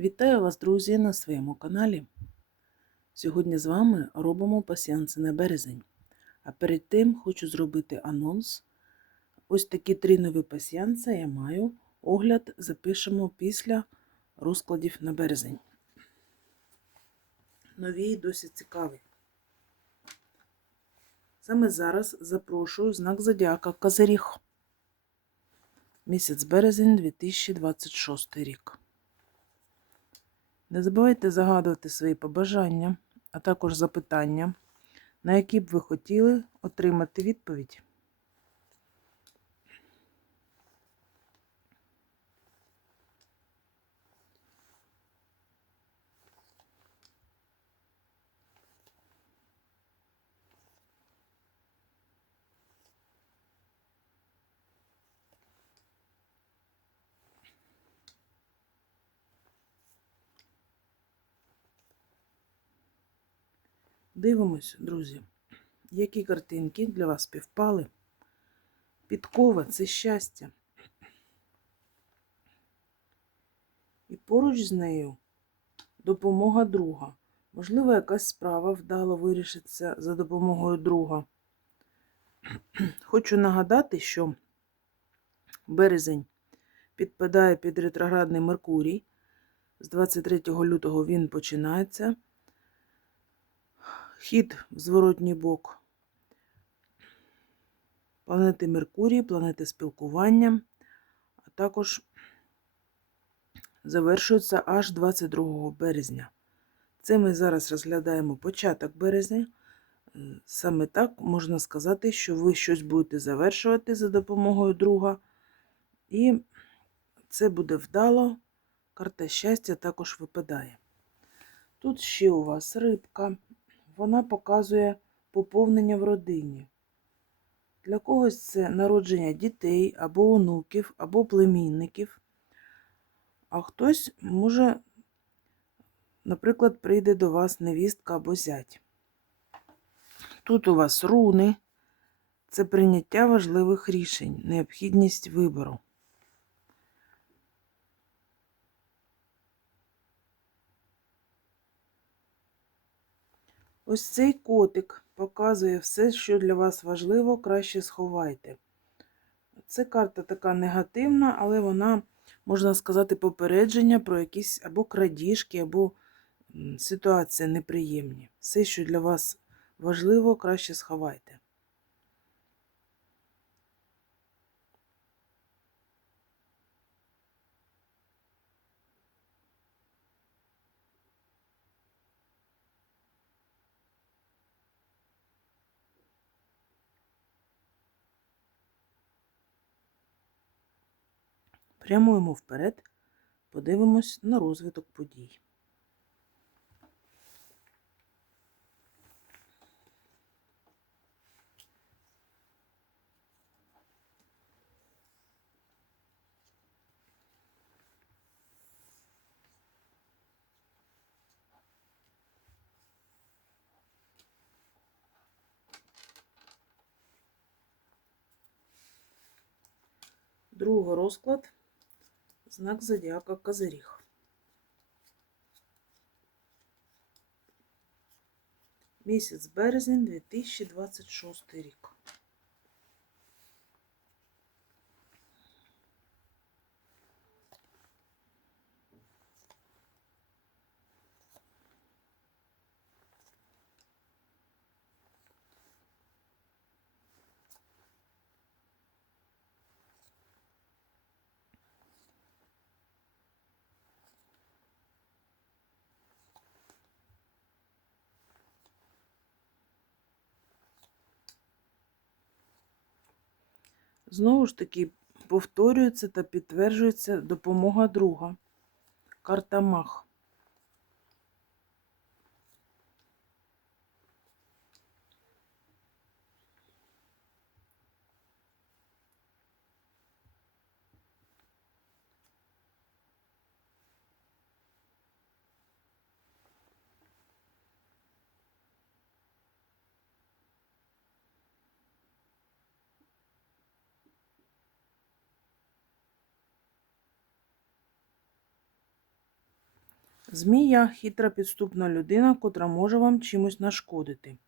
Вітаю вас, друзі, на своєму каналі. Сьогодні з вами робимо пасіанси на березень. А перед тим хочу зробити анонс. Ось такі три нові пасіанси я маю. Огляд запишемо після розкладів на березень. Нові і досить цікаві. Саме зараз запрошую знак Зодіака Казаріг. Місяць березень 2026 рік. Не забувайте загадувати свої побажання, а також запитання, на які б ви хотіли отримати відповідь. Дивимось, друзі, які картинки для вас співпали. Підкова це щастя. І поруч з нею допомога друга. Можливо, якась справа вдало вирішиться за допомогою друга. Хочу нагадати, що березень підпадає під ретроградний Меркурій. З 23 лютого він починається. Хід в зворотній бок планети Меркурій, планети спілкування, а також завершується аж 22 березня. Це ми зараз розглядаємо початок березня. Саме так можна сказати, що ви щось будете завершувати за допомогою друга. І це буде вдало. Карта щастя також випадає. Тут ще у вас рибка вона показує поповнення в родині. Для когось це народження дітей або онуків, або племінників. А хтось може, наприклад, прийде до вас невістка або зять. Тут у вас руни, це прийняття важливих рішень, необхідність вибору. Ось цей котик показує все, що для вас важливо, краще сховайте. Це карта така негативна, але вона, можна сказати, попередження про якісь або крадіжки, або ситуації неприємні. Все, що для вас важливо, краще сховайте. Прямуємо вперед, подивимось на розвиток подій. Другий розклад знак зодіака Козиріг. Місяць березень 2026 рік. Знову ж таки, повторюється та підтверджується допомога друга. Карта Мах. Змія хитра підступна людина, котра може вам чимось нашкодити.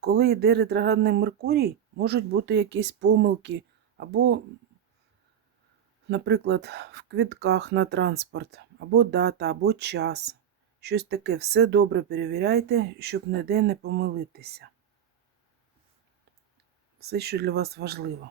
Коли йде ретроградний Меркурій, можуть бути якісь помилки, або, наприклад, в квитках на транспорт, або дата, або час. Щось таке. Все добре перевіряйте, щоб ніде не помилитися. Все, що для вас важливо.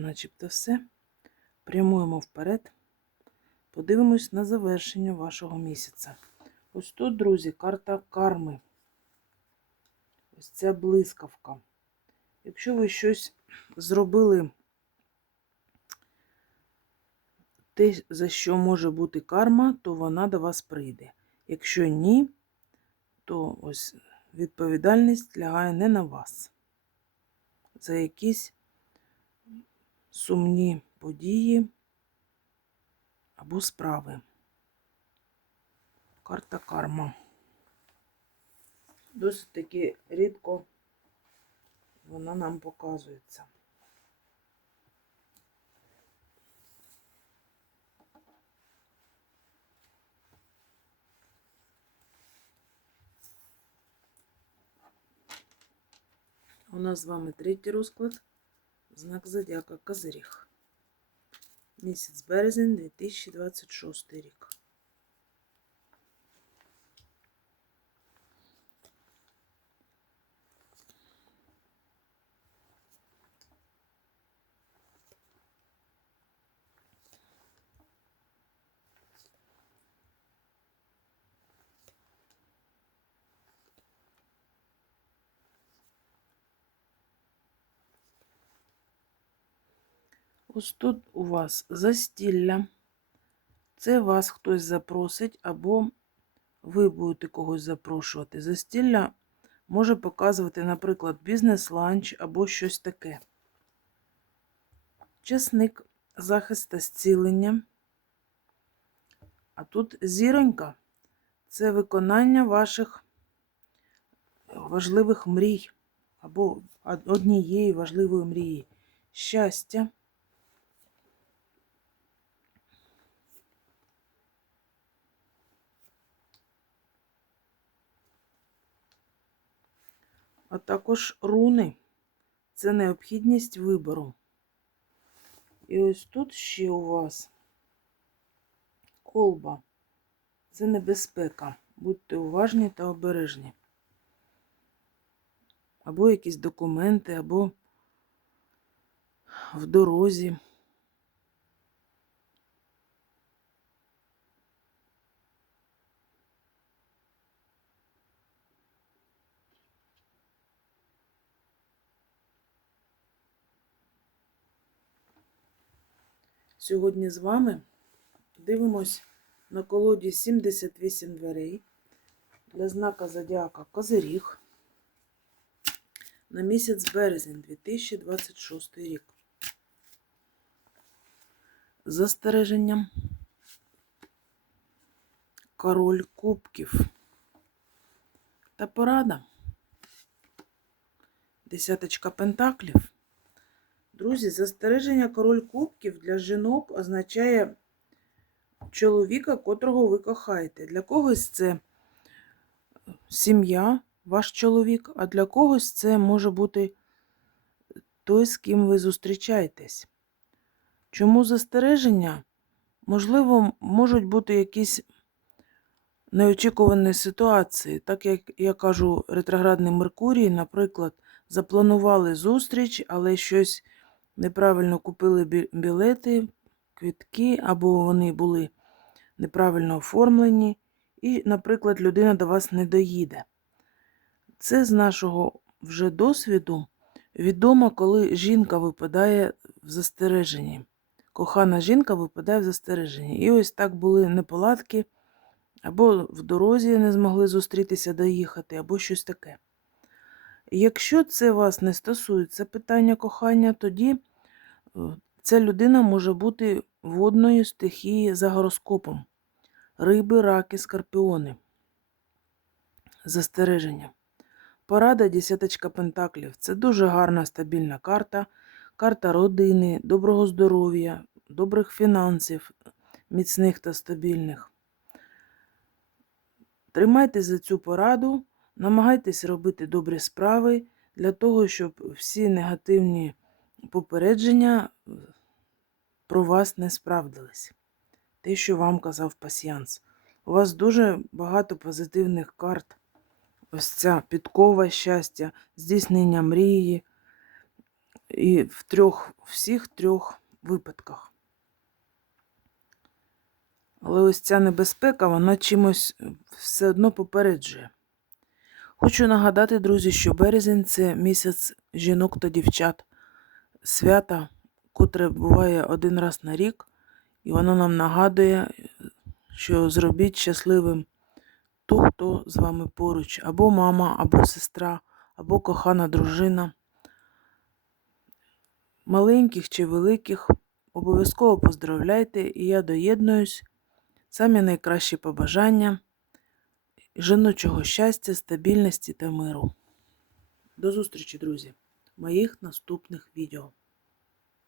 Начебто все. Прямуємо вперед. Подивимось на завершення вашого місяця. Ось тут, друзі, карта карми. Ось ця блискавка. Якщо ви щось зробили, те, за що може бути карма, то вона до вас прийде. Якщо ні, то ось відповідальність лягає не на вас. За якісь сумні події або справи. Карта карма. Досить таки рідко вона нам показується. У нас з вами третій розклад. Знак зодіака Козиріг. Місяць березень 2026 рік. Ось тут у вас застілля. Це вас хтось запросить, або ви будете когось запрошувати. Застілля може показувати, наприклад, бізнес-ланч або щось таке. Чесник, захист та зцілення. А тут зіронька це виконання ваших важливих мрій, або однієї важливої мрії. Щастя. А також руни. Це необхідність вибору. І ось тут ще у вас колба. Це небезпека. Будьте уважні та обережні. Або якісь документи, або в дорозі. Сьогодні з вами дивимось на колоді 78 дверей для знака Зодіака Козиріг на місяць березень 2026 рік. Застереженням король кубків та порада. Десяточка пентаклів. Друзі, застереження король кубків для жінок означає чоловіка, котрого ви кохаєте. Для когось це сім'я, ваш чоловік, а для когось це може бути той, з ким ви зустрічаєтесь. Чому застереження? Можливо, можуть бути якісь неочікувані ситуації, так як я кажу, ретроградний Меркурій, наприклад, запланували зустріч, але щось неправильно купили білети, квітки, або вони були неправильно оформлені, і, наприклад, людина до вас не доїде. Це з нашого вже досвіду відомо, коли жінка випадає в застереженні. Кохана жінка випадає в застереженні. І ось так були неполадки, або в дорозі не змогли зустрітися, доїхати, або щось таке. Якщо це вас не стосується питання кохання, тоді Ця людина може бути водною стихії за гороскопом. риби, раки, скорпіони. Застереження. Порада десяточка пентаклів. Це дуже гарна стабільна карта. Карта родини, доброго здоров'я, добрих фінансів, міцних та стабільних. Тримайтесь за цю пораду, намагайтесь робити добрі справи для того, щоб всі негативні попередження е, про вас не справдились. Те, що вам казав пасіянс. У вас дуже багато позитивних карт. Ось ця підкова щастя, здійснення мрії. І в трьох, всіх трьох випадках. Але ось ця небезпека, вона чимось е, все одно попереджує. Хочу нагадати, друзі, що березень це місяць жінок та дівчат, свята, котре буває один раз на рік, і воно нам нагадує, що зробіть щасливим ту, хто з вами поруч, або мама, або сестра, або кохана дружина. Маленьких чи великих обов'язково поздравляйте, і я доєднуюсь. Самі найкращі побажання, жіночого щастя, стабільності та миру. До зустрічі, друзі, в моїх наступних відео.